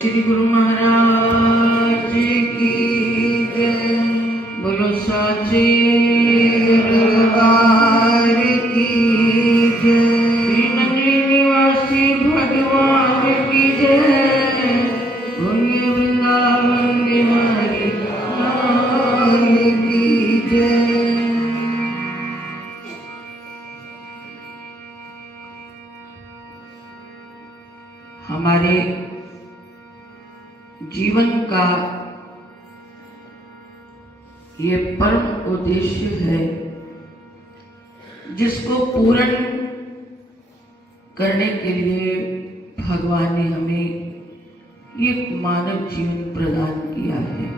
श्री गुरु महाराज की जय। बोलो साचे दरबार की जय। श्री नगरी निवासी भगवान की जय। बोलिए वृंदावन बिहारी लाल की जय। हमारे जीवन का ये परम उद्देश्य है जिसको पूर्ण करने के लिए भगवान ने हमें ये मानव जीवन प्रदान किया है।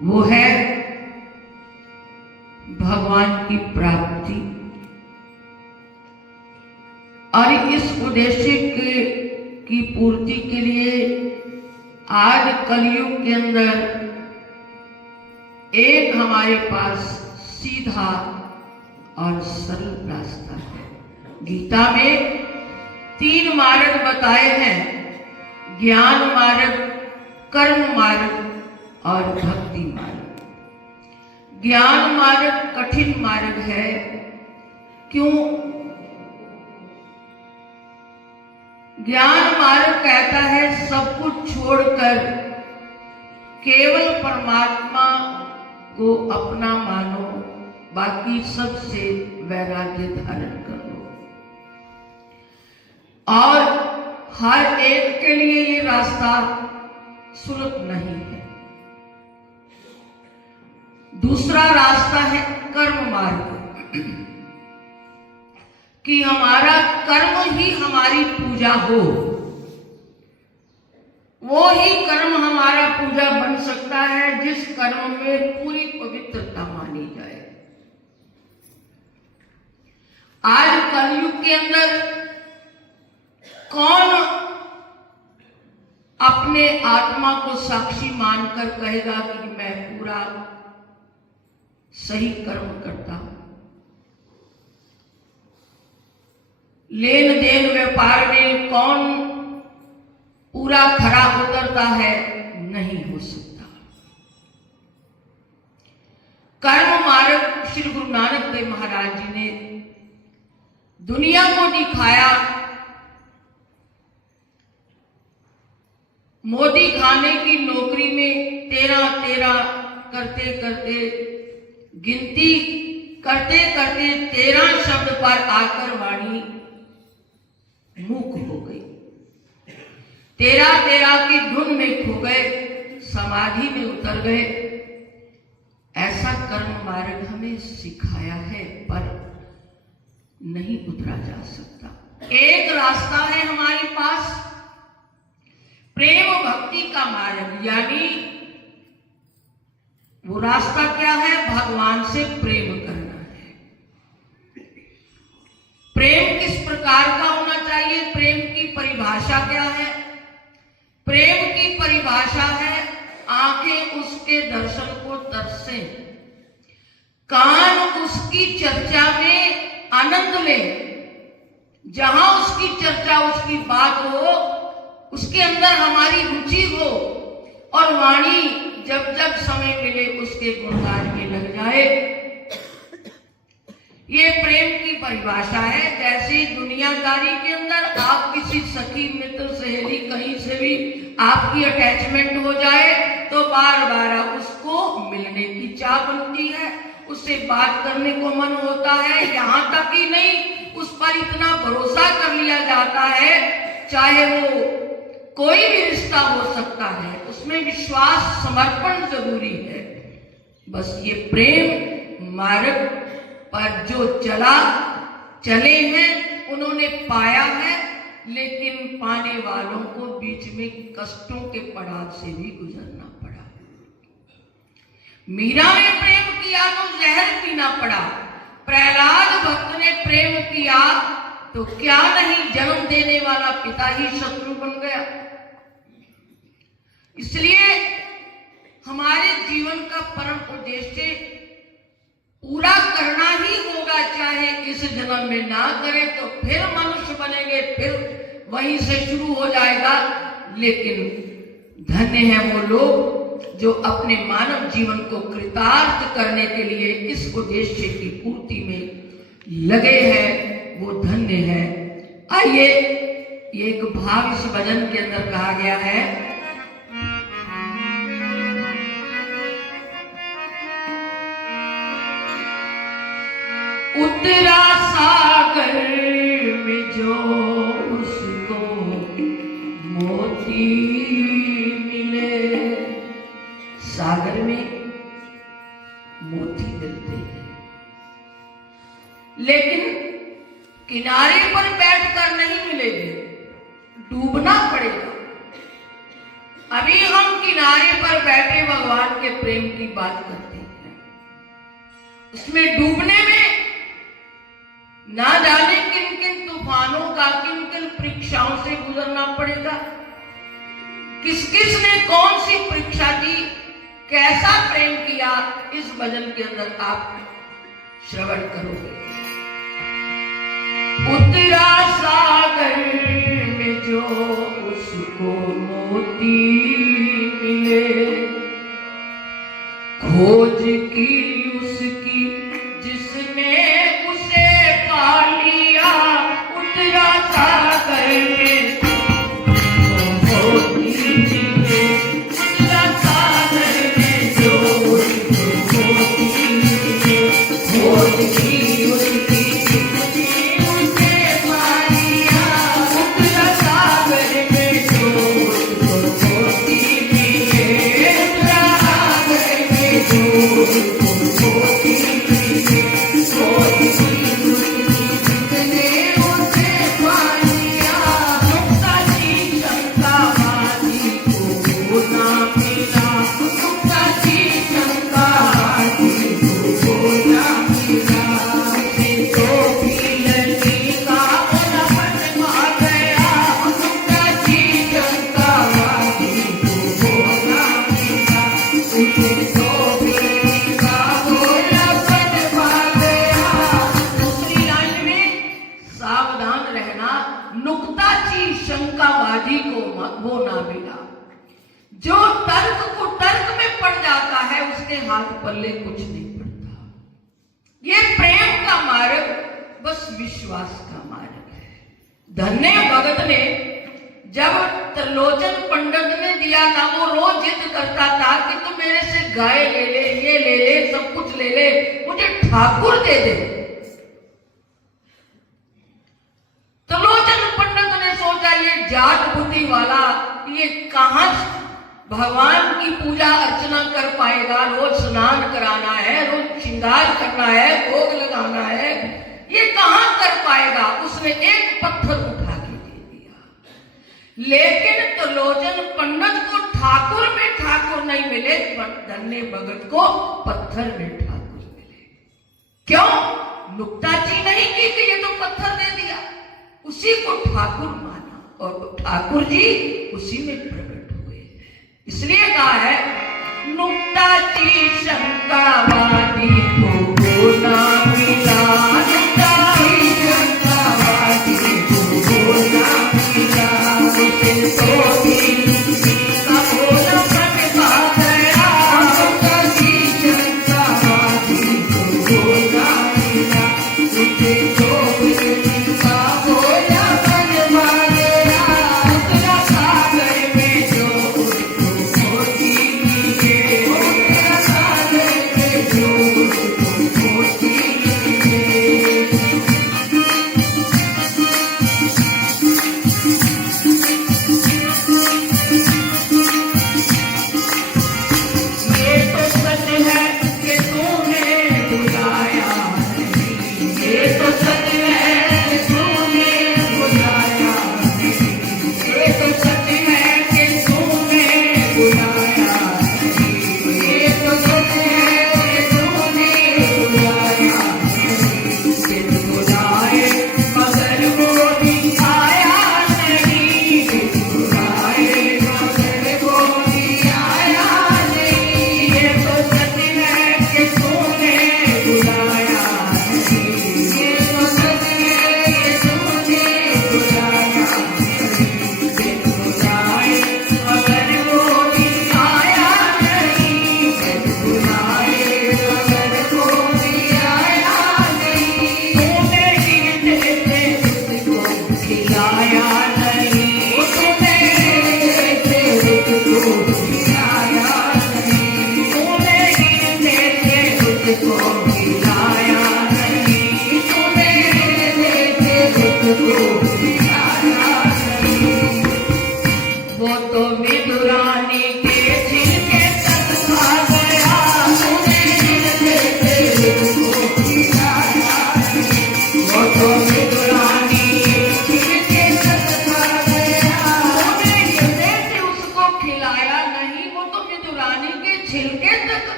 वो है भगवान की प्राप्ति। और इस उद्देश्य की पूर्ति के लिए आज कलयुग के अंदर एक हमारे पास सीधा और सरल रास्ता है। गीता में 3 मार्ग बताए हैं, ज्ञान मार्ग, कर्म मार्ग और भक्ति मार्ग। ज्ञान मार्ग कठिन मार्ग है। क्यों? ज्ञान मार्ग कहता है सब कुछ छोड़कर केवल परमात्मा को अपना मानो, बाकी सबसे वैराग्य धारण करो। और हर एक के लिए ये रास्ता सुलभ नहीं है। दूसरा रास्ता है कर्म मार्ग, कि हमारा कर्म ही हमारी पूजा हो। वो ही कर्म हमारा पूजा बन सकता है जिस कर्म में पूरी पवित्रता मानी जाए। आज कलयुग के अंदर कौन अपने आत्मा को साक्षी मानकर कहेगा कि मैं पूरा सही कर्म करता हूं? लेन देन व्यापार में कौन पूरा खरा उतरता है? नहीं हो सकता। कर्म मार्ग श्री गुरु नानक देव महाराज जी ने दुनिया को दिखाया। मोदी खाने की नौकरी में 13 करते करते गिनती करते करते 13 शब्द पर आकर वाणी मूक हो गई। 13 की धुन में खो गए, समाधि में उतर गए। ऐसा कर्म मार्ग हमें सिखाया है, पर नहीं उतरा जा सकता। एक रास्ता है हमारे पास, प्रेम भक्ति का मार्ग। यानी वो रास्ता क्या है? भगवान से प्रेम करना है। प्रेम किस प्रकार का होना चाहिए? प्रेम की परिभाषा क्या है? प्रेम की परिभाषा है आंखें उसके दर्शन को तरसे, कान उसकी चर्चा में आनंद ले। जहां उसकी चर्चा, उसकी बात हो, उसके अंदर हमारी रुचि हो, और वाणी जब जब समय मिले उसके गुणगान में लग जाए। ये प्रेम की परिभाषा है। जैसे दुनियादारी के अंदर आप किसी सखी, मित्र, सहेली, कहीं से भी आपकी अटैचमेंट हो जाए तो बार बार उसको मिलने की चाह बनती है, उससे बात करने को मन होता है। यहां तक ही नहीं, उस पर इतना भरोसा कर लिया जाता है, चाहे वो कोई भी रिश्ता हो सकता है, उसमें विश्वास, समर्पण जरूरी है। बस ये प्रेम मार्ग पर जो चले हैं उन्होंने पाया है, लेकिन पाने वालों को बीच में कष्टों के पड़ाव से भी गुजरना पड़ा। मीरा ने प्रेम किया तो जहर पीना पड़ा। प्रहलाद भक्त ने प्रेम किया तो क्या नहीं, जन्म देने वाला पिता ही शत्रु बन गया। इसलिए हमारे जीवन का परम उद्देश्य पूरा करना ही होगा, चाहे इस जन्म में ना करें तो फिर मनुष्य बनेंगे, फिर वहीं से शुरू हो जाएगा लेकिन धन्य है वो लोग जो अपने मानव जीवन को कृतार्थ करने के लिए इस उद्देश्य की पूर्ति में लगे हैं, वो धन्य है। आइए, ये एक भाव इस भजन के अंदर कहा गया है। उतरा सागर में जो उसको मोती मिले, सागर में मोती मिलते हैं, लेकिन किनारे पर बैठकर नहीं मिलेंगे, डूबना पड़ेगा। अभी हम किनारे पर बैठे भगवान के प्रेम की बात करते हैं, उसमें डूबने में ना जाने किन किन तूफानों का, किन किन परीक्षाओं से गुजरना पड़ेगा। किस किस ने कौन सी परीक्षा की, कैसा प्रेम किया, इस भजन के अंदर आप श्रवण करोगे। उतरा सागर में जो उसको मोती मिले, खोज की उसकी जिसने उसे पा लिया। उतरा सागर में मोती मिले, उतरा सागर में जो उसको मोती मिले, खोज की उसकी जिसने उसे पा लिया। उतरा सागर में जो उसको मोती मिले, उतरा सागर में जो उसको मोती मिले, खोज की उसकी जिसने उसे पा लिया। नुक्ता की शंका वादी को ना मिला, नुक्ता की शंका वादी को ना मिला। उसे तो भी लड़की का उलट पा गया, नुक्ता की शंका वादी को ना मिला। उसे तो भी लड़की का उलट पा गया। दूसरी लाइन में सावधान रहना, नुक्ताची शंकावादी को वो ना मिला। जो तर्क को तर्क में पड़ जाता है, उसके हाथ पल्ले कुछ नहीं पड़ता। ये प्रेम का मार्ग बस विश्वास का मार्ग है। धन्य भगत ने जब त्रिलोचन पंडित ने दिया था, वो रोज जिद करता था कि तू मेरे से गाय ले ले, ये ले ले, सब कुछ ले ले, मुझे ठाकुर दे दे। त्रिलोचन पंडित ने सोचा ये जाट बुद्धि वाला ये कहां भगवान की पूजा अर्चना कर पाएगा। रोज स्नान कराना है, रोज श्रृंगार करना है, भोग लगाना है, ये कहां कर पाएगा। उसने एक पत्थर उठा के दे दिया। लेकिन त्रिलोचन पंडित को ठाकुर में ठाकुर नहीं मिले, धन्य भगत को पत्थर में ठाकुर मिले। क्यों? नुक्ताची नहीं की कि ये तो पत्थर दे दिया, उसी को ठाकुर माना और ठाकुर जी उसी में प्रकट हुए। इसलिए कहा है, नुक्ताची शंकावादी को ना मिला, नुक्ताची शंकावादी को ना मिला। उसे तो भी का बोला प्रकट पा गया, नुक्ताची शंकावादी को ना मिला। उसे तो भी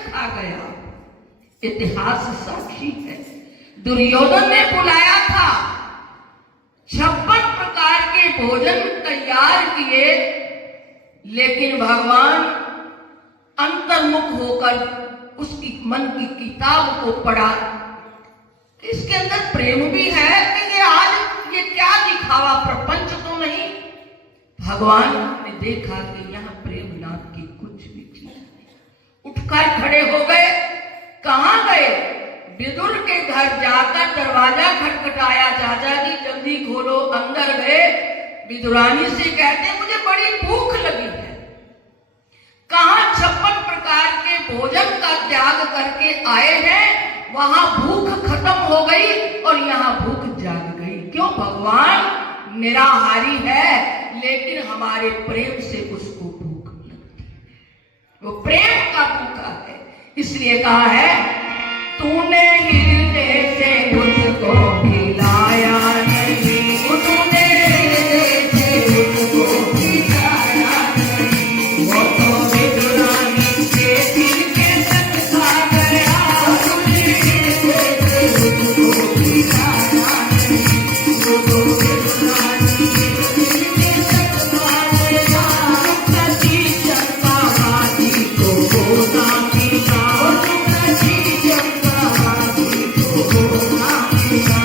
खा गया। इतिहास साक्षी है। दुर्योधन ने बुलाया था, 56 प्रकार के भोजन तैयार किए, लेकिन भगवान अंतर्मुख होकर उसकी मन की किताब को पढ़ा। इसके अंदर प्रेम भी है कि ये क्या दिखावा, प्रपंच तो नहीं। भगवान ने देखा कि यहाँ प्रेम नाम की कुछ भी चीज नहीं। उठकर खड़े हो गए। कहां गए? विदुर के घर जाकर दरवाजा खटखटाया। चाचा जी जल्दी खोलो। अंदर गए। विदुरानी से कहते मुझे बड़ी भूख लगी है। कहां 56 प्रकार के भोजन का त्याग करके आए हैं, वहां भूख खत्म हो गई और यहाँ भूख जाग गई। क्यों? भगवान निराहारी है, लेकिन हमारे प्रेम से उसको भूख लगती है। वो प्रेम का भूखा है। इसलिए कहा है, तूने हृदय से मुझको खिलाया नहीं, तूने हृदय से मुझको खिलाया नहीं। वो तो विदुरानी के दिल के संग खा गया, तूने हृदय से मुझको खिलाया नहीं। वो तो विदुरानी के दिल के संग खा गया, कभी चंपा माती को गोदा पिया, कभी चंपा माती को गोदा पिया।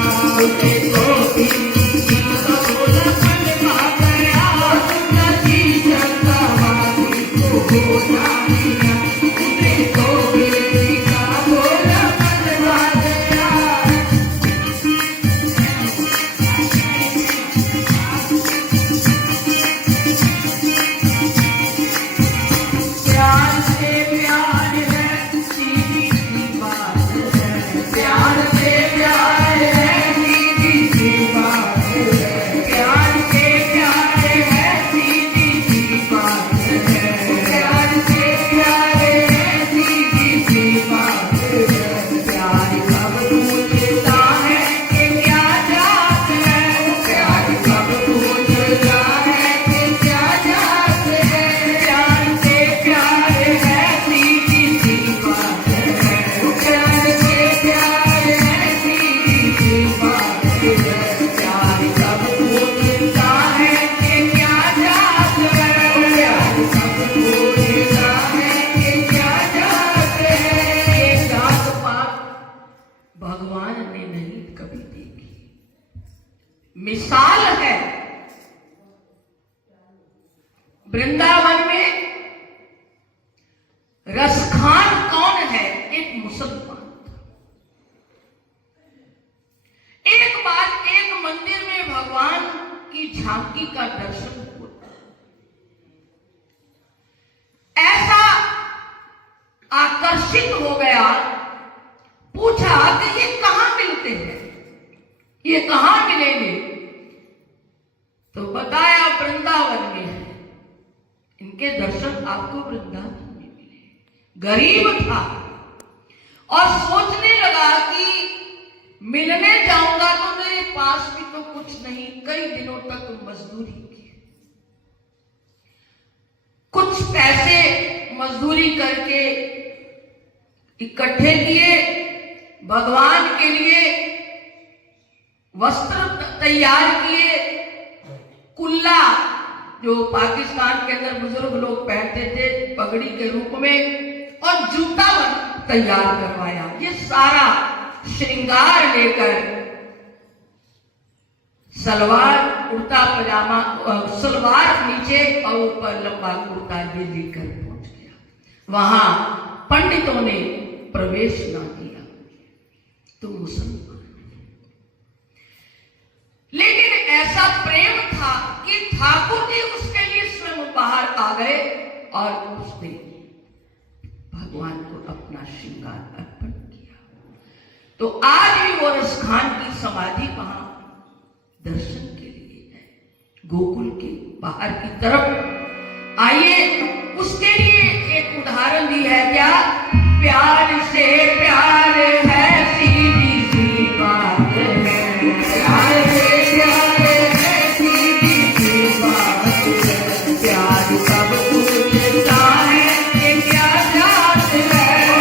मिसाल है। वृंदावन में रसखान कौन है? एक मुसलमान था। एक बार एक मंदिर में भगवान की झांकी का दर्शन हुआ। ऐसा आकर्षित हो गया, पूछा कि ये कहां मिलते हैं, ये कहां मिलेंगे? तो बताया वृंदावन में है। इनके दर्शन आपको वृंदावन में मिले। गरीब था और सोचने लगा कि मिलने जाऊंगा तो मेरे पास भी तो कुछ नहीं। कई दिनों तक मजदूरी की, कुछ पैसे मजदूरी करके इकट्ठे किए, भगवान के लिए वस्त्र तैयार किए, कुल्ला जो पाकिस्तान के अंदर बुजुर्ग लोग पहनते थे पगड़ी के रूप में, और जूता तैयार करवाया। ये सारा श्रृंगार लेकर सलवार कुर्ता पजामा, सलवार नीचे और ऊपर लंबा कुर्ता ये लेकर पहुंच गया। वहां पंडितों ने प्रवेश ना दिया, तो मुसलमान। लेकिन ऐसा प्रेम था कि ठाकुर जी उसके लिए स्वयं बाहर आ गए और उसने भगवान को अपना श्रृंगार अर्पण किया। तो आज भी वो रसखान की समाधि वहां दर्शन के लिए है, गोकुल के बाहर की तरफ। आइए, उसके लिए एक उदाहरण दी है। क्या? प्यार से प्यार है, सीधी सी बात है। प्यार से प्यार है, सीधी सी बात है। प्यार सब पूछता है कि क्या जात है।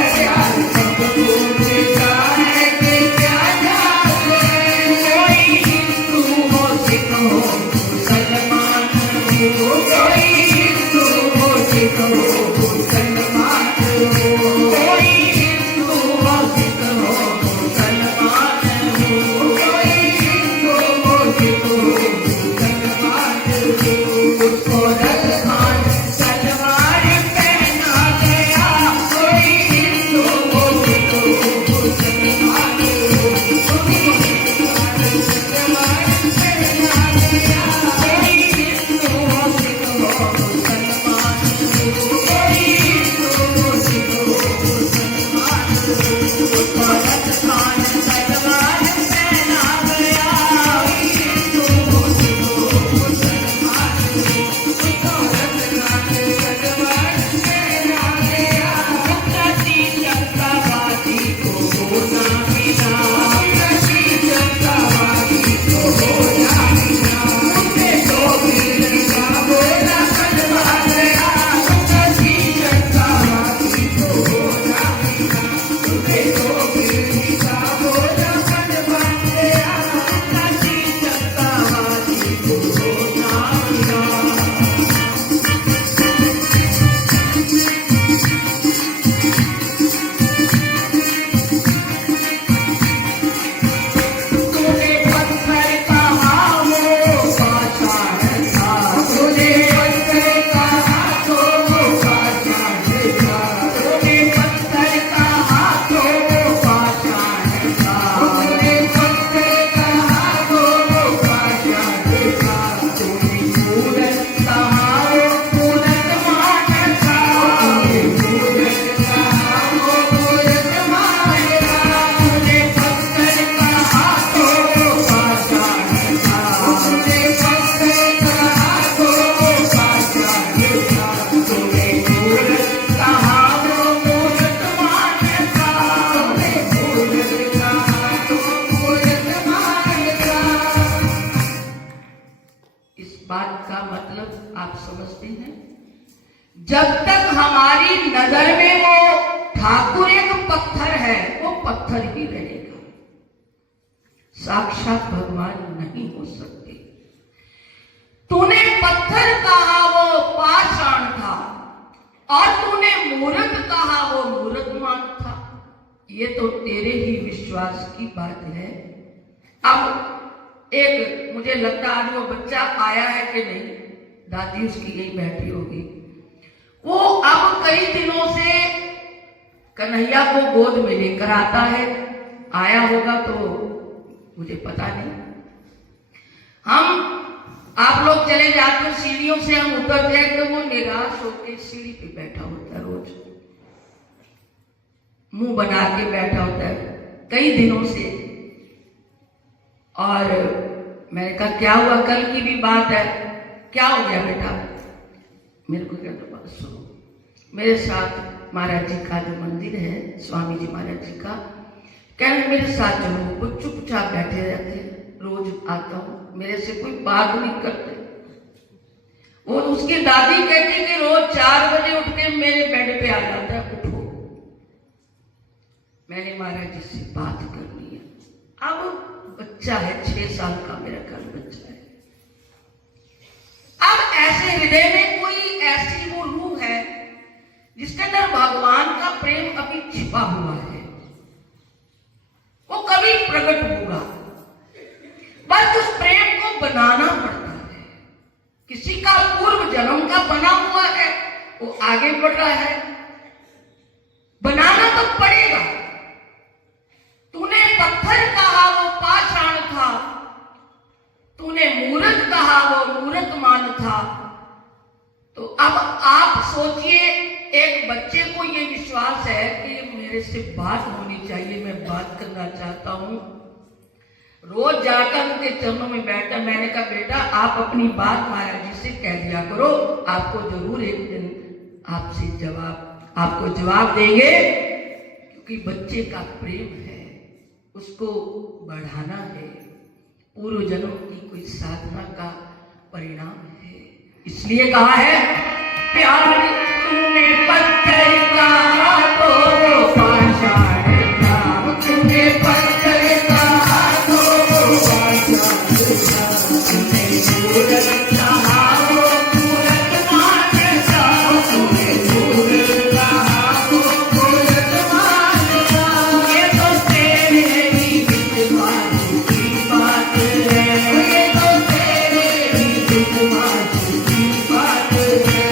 समझते हैं? जब तक हमारी नजर में वो ठाकुर एक पत्थर है, वो पत्थर ही रहेगा, साक्षात भगवान नहीं हो सकते। तूने पत्थर कहा वो पाषाण था, और तूने मूर्त कहा वो मूर्तमान था। ये तो तेरे ही विश्वास की बात है। अब एक मुझे लगता आज वो बच्चा आया है कि नहीं, दादी उसकी यही बैठी होगी। वो अब कई दिनों से कन्हैया को गोद में लेकर आता है, आया होगा तो मुझे पता नहीं। आप लोग चले जाते हो सीढ़ियों से, हम उतर जाए तो वो निराश होकर सीढ़ी पे बैठा होता है, रोज मुंह बना के बैठा होता है कई दिनों से। और मैंने कहा क्या हुआ, कल की भी बात है, क्या हो गया बेटा? मेरे को कहता बात सुनो, मेरे साथ महाराज जी का जो मंदिर है, स्वामी जी महाराज जी का, कहने मेरे साथ चलो। वो चुपचाप बैठे रहते, रोज आता हूं, मेरे से कोई बात नहीं करते। वो उसकी दादी कहती कि रोज 4 बजे उठ के मेरे बेड पे आ जाता है, उठो। मैंने महाराज जी से बात करनी है। अब बच्चा है, 6 साल का मेरा घर बच्चा है। अब ऐसे हृदय में कोई ऐसी वो रूह है जिसके अंदर भगवान का प्रेम अभी छिपा हुआ है, वो कभी प्रकट होगा। बस उस प्रेम को बनाना पड़ता है। किसी का पूर्व जन्म का बना हुआ है, वो आगे बढ़ रहा है, बनाना तो पड़ेगा। तूने पत्थर कहा वो पाषाण था, तूने मूर्त कहा वो मूर्तमान था। तो अब आप सोचिए, एक बच्चे को ये विश्वास है कि मेरे से बात होनी चाहिए, मैं बात करना चाहता हूं, रोज जाकर उनके चरणों में बैठा। मैंने कहा बेटा आप अपनी बात महाराज जी से कह दिया करो, आपको जरूर एक दिन आपको जवाब देंगे, क्योंकि बच्चे का प्रेम है, उसको बढ़ाना है, पूर्व जन्म की कोई साधना का परिणाम है। इसलिए कहा है प्यार तूने पत्थर कहा तो वो पाषाण था, तूने पत्थर कहा तो वो पाषाण था, तूने मूर्त कहा वो मूर्तमान था, तूने मूर्त कहा वो मूर्तमान था। ये तो तेरे ही विश्वास की बात है, ये तो तेरे ही विश्वास की बात है।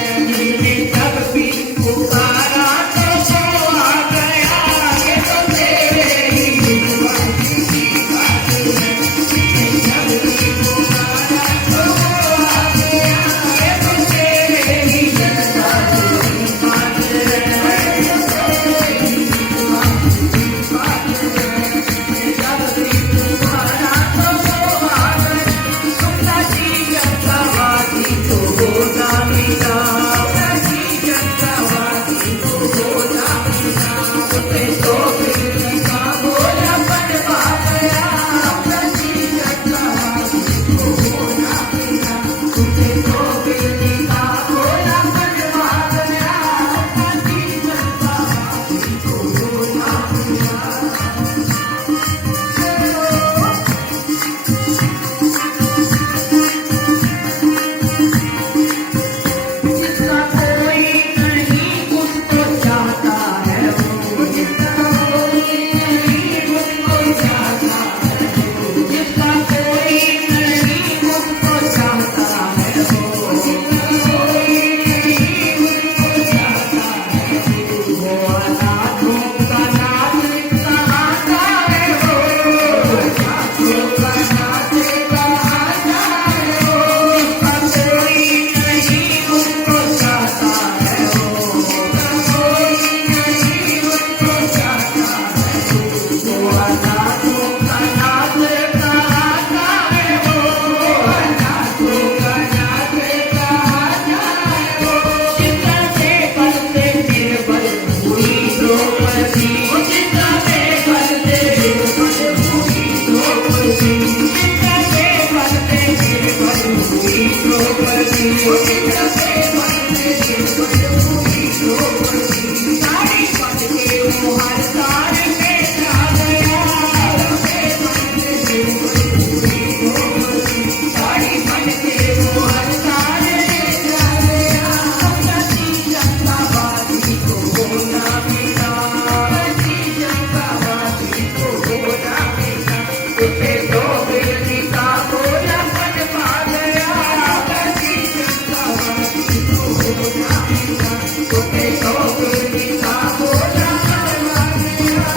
छोटे चौधरी का बोला बनवा गया,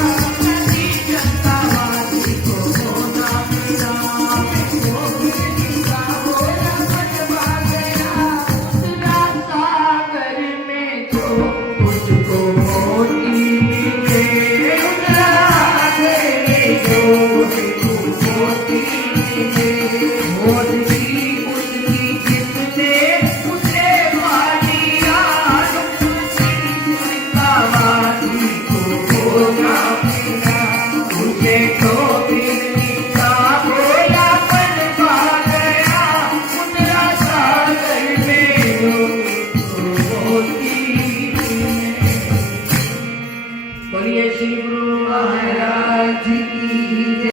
नदी चंदावादी को होना मिला। चौधरी का बोला बनवा गया, उतरा सागर में जो मुझको मोती मिले, उतरा सागर में जो मुझको मोती मिले। मोती